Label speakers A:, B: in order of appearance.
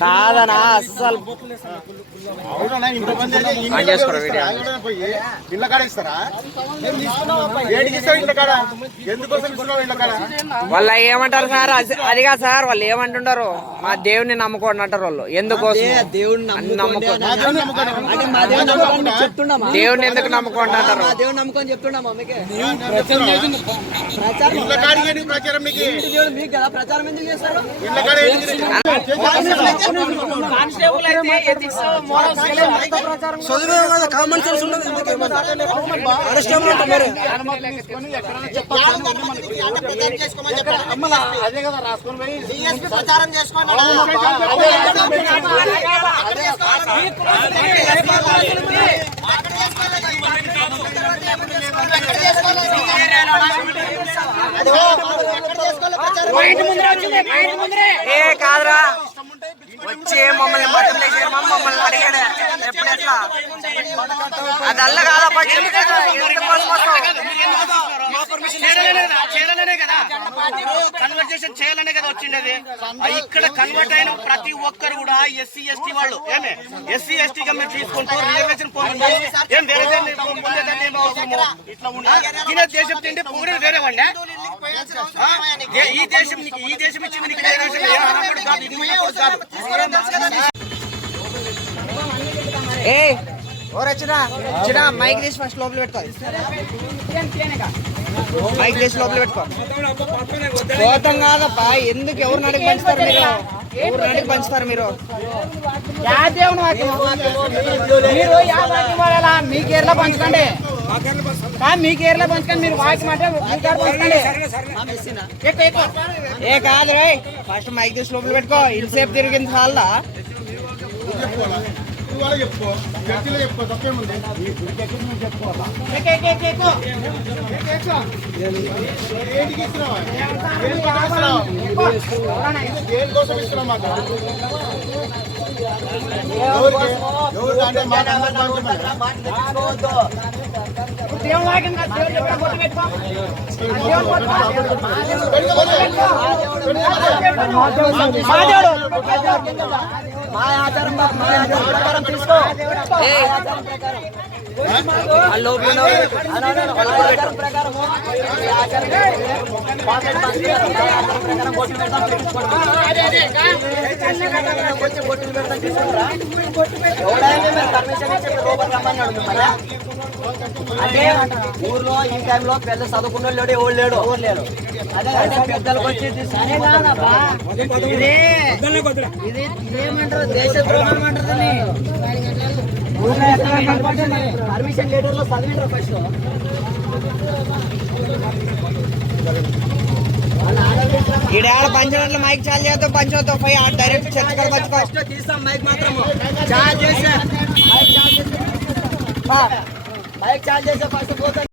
A: కాదనా అస్సలు. ఆన్ చేసుకోరా వీడియో.
B: ఇళ్ళ కాడ ఇస్తారా ఎందుకోసం
A: వాళ్ళు ఏమంటారు సార్ అది- అదిగా సార్ వాళ్ళు ఏమంటుంటారు మా దేవుని నమ్ముకోండి అంటారు వాళ్ళు ఎందుకోసం
C: దేవుడిని
A: నమ్ముకోండి ఎందుకు నమ్ముకోండి అంటారు
C: నమ్ముకొని
B: ప్రచారం కాడికి ఎందుకు
C: చేస్తారు చదివే కామన్ సెన్స్ ఉండదు
B: అదే కదా రాసుకొని పోయి
C: ప్రచారం
A: ఏ కాదురా. వచ్చి మమ్మల్ని మమ్మల్ని అది?
D: కన్వర్జేషన్ చేయాలనే కదా వచ్చిండేది. ఇక్కడ కన్వర్ట్ అయిన ప్రతి ఒక్కరు కూడా ఎస్సీ ఎస్టీ వాళ్ళు ఏమే? ఎస్సీ ఎస్టీగా మీరు తీసుకుంటూ రిజర్వేషన్ పోకుండా ఏం వేరే ఏం అవసరము? ఇట్లా దేశం తింటే పొగిడేది వేరే వాడినే? ఏ- ఈ దేశం నీకు ఈ దేశం ఇచ్చింది నీకు ఏ దేశం
A: మైక్ తీసి ఫస్ట్ లోపల పెట్టుకో. మైక్ తీసి లోపల పెట్టుకో. కాదప్పా ఎందుకు ఎవరు నడికి పంచుతారు మీరు? నడికి పంచుతారు మీరు?
E: మీరు యా వాక్యం వాడాలా? మీ కేరళ పంచకండి. మీ కేరళ పంచుకోండి. మీరు వాక్యం అంటే మీ కేరళ
A: ఏ కాదు రే. ఫస్ట్ మైక్ తీసి లోపల పెట్టుకో. ఇంతసేపు తిరిగింది చాలా
B: నువ్వు చెప్పుకో చర్చిలో చెప్పుకో తప్పేముంది? ఏంటికి ఇస్తున్నావా దేనికోసం ఇస్తున్నావు మాకు అంటే
E: దేవుడు చెప్పిన బొట్టు పెట్టుకో. మా దేవుడు.
C: మా మా ఆచారం ప్రకారం తీసుకో
A: ఏ ఆ లోపల ఉన్న వాళ్ళు-
C: అలా అలా వాళ్ళ ఆచారం ప్రకారము ఈ ఆచారం పాకెట్ బందీ వాళ్ళ ఆచారం ప్రకారం బొట్లు పెడతాం పెట్టించుకోవడం వచ్చి బొట్లు పెడతాం తీసుకుంటారా ఎవడైనా మీరు పర్మిషన్ ఇచ్చి మీరు లోపలికి రమ్మన్నాడు మిమ్మల్ని అంటే ఊర్లో ఈ టైంలో పెద్ద చదువుకున్న లేడు ఎవరు లేడు. ఎవరు లేడు. అదే అంటే పెద్దలకు వచ్చి
E: ఇదేమంటారు? దేశ ద్రోహం అంటారు.
C: పర్మిషన్ లెటర్లో చదివిండ్రు ఫస్ట్
A: ఈడ పంచడంలో మైక్ చాలు పోయి డైరెక్ట్
C: ఫస్ట్ మైక్ మాత్రము. చార్జ్ చేసా. మైక్ చార్జ్ చేసా. మైక్ చార్జ్ చేసా ఫస్ట్ పోతాం